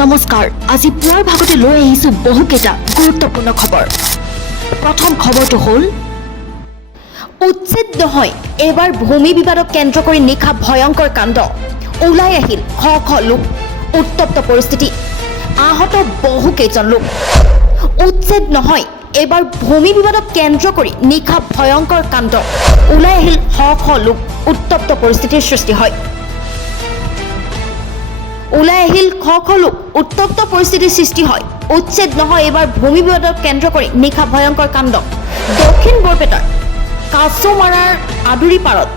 নমস্কাৰ আজি পুৱাৰ ভাগতে লৈ আহিছো বহুকেইটা গুৰুত্বপূৰ্ণ খবৰ। প্ৰথম খবৰটো হ'ল উচ্ছেদ নহয় এবাৰ ভূমি বিবাদক কেন্দ্ৰ কৰি নিশা ভয়ংকৰ কাণ্ড ওলাই আহিল শ শ লোক উত্তপ্ত পৰিস্থিতি আহত বহুকেইজন লোক উচ্ছেদ নহয় এবাৰ ভূমি বিবাদক কেন্দ্ৰ কৰি নিশা ভয়ংকৰ কাণ্ড ওলাই আহিল শ শ লোক উত্তপ্ত পৰিস্থিতিৰ সৃষ্টি হয় ওলাই আহিল শ শ লোক উত্তপ্ত পৰিস্থিতিৰ সৃষ্টি হয় উচ্ছেদ নহয় এবাৰ ভূমি বিবাদক কেন্দ্ৰ কৰি নিশা ভয়ংকৰ কাণ্ড দক্ষিণ বৰপেটাৰ কাছমাৰাৰ আদুৰি পাৰত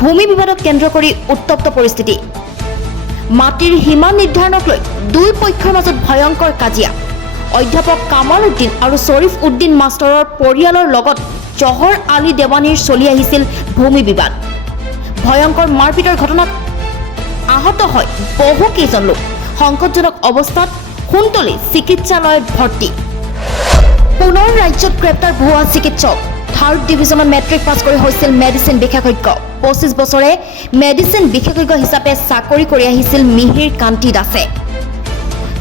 ভূমি বিবাদক কেন্দ্ৰ কৰি উত্তপ্ত পৰিস্থিতি মাটিৰ সীমা নিৰ্ধাৰণক লৈ দুই পক্ষৰ মাজত ভয়ংকৰ কাজিয়া অধ্যাপক কামাল উদ্দিন আৰু শ্বৰীফ উদ্দিন মাষ্টৰৰ পৰিয়ালৰ লগত জহৰ আলী দেৱানীৰ চলি আহিছিল ভূমি বিবাদ ভয়ংকৰ মাৰপিটৰ ঘটনাত আহত হয় বহুকেইজন লোক সংকটজনক অৱস্থাত সোণতলী চিকিৎসালয়ত ভৰ্তি পুনৰ ৰাজ্যত গ্ৰেপ্তাৰ ভুৱা চিকিৎসক থাৰ্ড ডিভিজনত মেট্ৰিক পাছ কৰি হৈছিল মেডিচিন বিশেষজ্ঞ 25 বছৰে মেডিচিন বিশেষজ্ঞ হিচাপে চাকৰি কৰি আহিছিল মিহিৰ কান্তি দাসে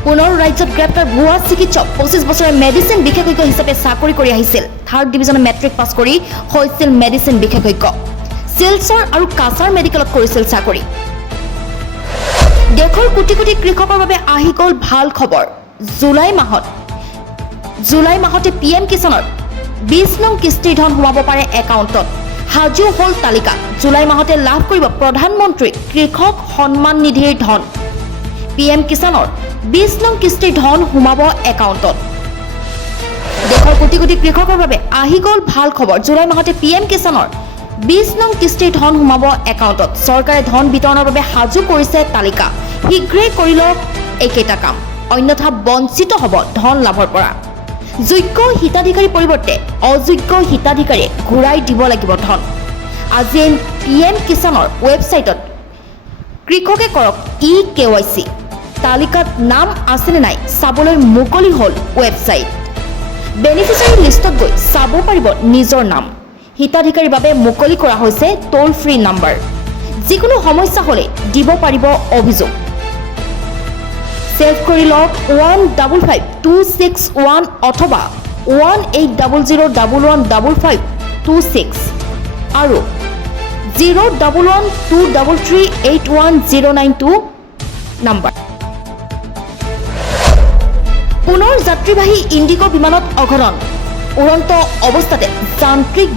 পুনৰ ৰাজ্যত গ্ৰেপ্তাৰ ভুৱা চিকিৎসক 25 বছৰে মেডিচিন বিশেষজ্ঞ হিচাপে চাকৰি কৰি আহিছিল থাৰ্ড ডিভিজনত মেট্ৰিক পাছ কৰি হৈছিল মেডিচিন বিশেষজ্ঞ শিলচৰ আৰু কাছাৰ মেডিকেলত কৰিছিল চাকৰি দেশৰ কোটি কোটি কৃষকৰ বাবে আহি গ'ল ভাল খবৰ জুলাই মাহতে পিএম কিষাণৰ 20 নং কিস্তিৰ ধন সোমাব পাৰে একাউণ্টত হাজু হ'ল তালিকা জুলাই মাহতে লাভ কৰিব প্ৰধানমন্ত্ৰী কৃষক সন্মান নিধিৰ ধন পিএম কিষাণৰ 20 নং কিস্তিৰ ধন সোমাব একাউণ্টত দেশৰ কোটি কোটি কৃষকৰ বাবে আহি গ'ল ভাল খবৰ জুলাই মাহতে পিএম কিষাণৰ 20 নং কিস্তিৰ ধন সোমাব একাউণ্টত চৰকাৰে ধন বিতৰণৰ বাবে সাজু কৰিছে তালিকা শীঘ্ৰেই কৰি লওক একেটা কাম অন্যথা বঞ্চিত হ'ব ধন লাভৰ পৰা যোগ্য হিতাধিকাৰীৰ পৰিৱৰ্তে অযোগ্য হিতাধিকাৰীয়ে ঘূৰাই দিব লাগিব ধন আজি পিএম কিষাণৰ ৱেবছাইটত কৃষকে কৰক KYC তালিকাত নাম আছেনে নাই চাবলৈ মুকলি হ'ল ৱেবছাইট বেনিফিচিয়াৰী লিষ্টত গৈ চাব পাৰিব নিজৰ নাম হিতাধিকাৰীৰ বাবে মুকলি কৰা হৈছে টোল ফ্ৰী নম্বৰ যিকোনো সমস্যা হ'লে দিব পাৰিব অভিযোগ সেভ কৰি লওক 155261 অথবা 1800115526 আৰু 01123381092 নম্বৰ পুনৰ যাত্ৰীবাহী ইণ্ডিগো বিমানত অঘটন উড়ন্ত অৱস্থাতে যান্ত্ৰিক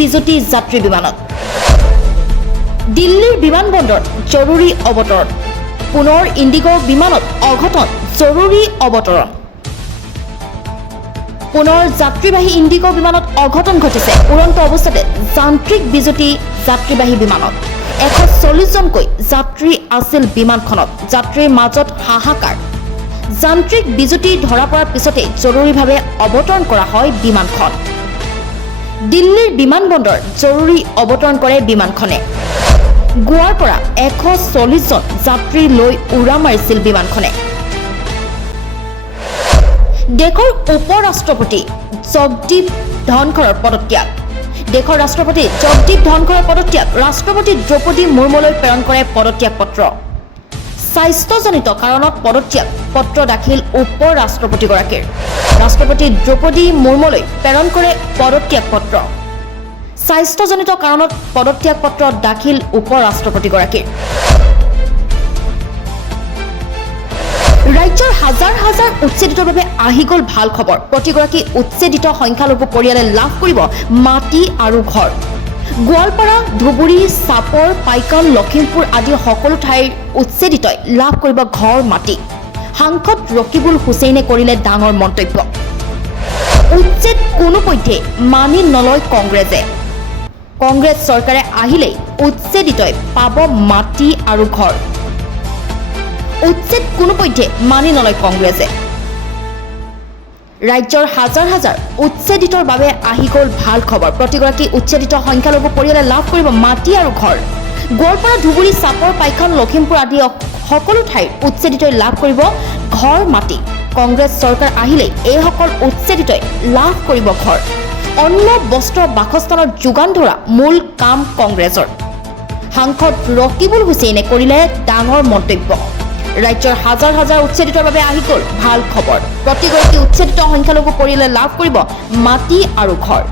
বিজুতি যাত্ৰী বিমানত দিল্লীৰ বিমানবন্দৰ জৰুৰী অৱতৰণ পুনৰ ইণ্ডিগো বিমানত অঘটন জৰুৰী অৱতৰণ পুনৰ যাত্ৰীবাহী ইণ্ডিগো বিমানত অঘটন ঘটিছে উড়ন্ত অৱস্থাতে যান্ত্ৰিক বিজুতি যাত্ৰীবাহী বিমানত 140 জনকৈ যাত্ৰী আছিল বিমানখনত যাত্ৰীৰ মাজত হাহাকাৰ যান্ত্ৰিক বিজুতি ধৰা পৰাৰ পিছতে জৰুৰীভাৱে অৱতৰণ কৰা হয় বিমানখন দিল্লীৰ বিমানবন্দৰ জৰুৰী অৱতৰণ কৰে বিমানখনে গোৱাৰ পৰা 140 জন যাত্ৰী লৈ উৰা মাৰিছিল বিমানখনে দেশৰ উপৰাষ্ট্ৰপতি জগদীপ ধনখৰৰ পদত্যাগ দেশৰ ৰাষ্ট্ৰপতি জগদীপ ধনখৰৰ পদত্যাগ ৰাষ্ট্ৰপতি দ্ৰৌপদী মুৰ্মুলৈ প্ৰেৰণ কৰে পদত্যাগ পত্ৰ স্বাস্থ্যজনিত কাৰণত পদত্যাগ পত্ৰ দাখিল উপৰাষ্ট্ৰপতিগৰাকীৰ ৰাষ্ট্ৰপতি দ্ৰৌপদী মুৰ্মুলৈ প্ৰেৰণ কৰে পদত্যাগ পত্ৰ স্বাস্থ্যজনিত কাৰণত পদত্যাগ পত্ৰ দাখিল উপৰাষ্ট্ৰপতিগৰাকীৰ ৰাজ্যৰ হাজাৰ হাজাৰ উচ্ছেদিতৰ বাবে আহি গ'ল ভাল খবৰ প্ৰতিগৰাকী উচ্ছেদিত সংখ্যালঘু পৰিয়ালে লাভ কৰিব মাটি আৰু ঘৰ গোৱালপাৰা ধুবুৰী চাপৰ পাইকন লখিমপুৰ আদি সকলো ঠাইৰ উচ্ছেদিতই লাভ কৰিব ঘৰ মাটি সাংসদ ৰকিবুল হুছেইনে কৰিলে ডাঙৰ মন্তব্য উচ্ছেদ কোনোপধ্যে মানি নলয় কংগ্ৰেছ চৰকাৰে আহিলেই উচ্ছেদিতই পাব মাটি আৰু ঘৰ উচ্ছেদ কোনোপধ্যে মানি নলয় কংগ্ৰেছে ৰাজ্যৰ হাজাৰ হাজাৰ উচ্ছেদিতৰ বাবে আহি গ'ল ভাল খবৰ প্ৰতিগৰাকী উচ্ছেদিত সংখ্যালঘু পৰিয়ালে লাভ কৰিব মাটি আৰু ঘৰ গোৱালপাৰা ধুবুৰী চাপৰ পাইখন লখিমপুৰ আদি সকলো ঠাইৰ উচ্ছেদিতই লাভ কৰিব ঘৰ মাটি কংগ্ৰেছ চৰকাৰ আহিলেই এইসকল উচ্ছেদিতই লাভ কৰিব ঘৰ অন্ন বস্ত্ৰ বাসস্থানৰ যোগান ধৰা মূল কাম কংগ্ৰেছৰ সাংসদ ৰকিবুল হুছেইনে কৰিলে ডাঙৰ মন্তব্য ৰাজ্যৰ হাজাৰ হাজাৰ উচ্ছেদিতৰ বাবে আহি গ'ল ভাল খবৰ। প্ৰতিগৰাকী উচ্ছেদিত সংখ্যালঘু পৰিয়ালে লাভ কৰিব মাটি আৰু ঘৰ।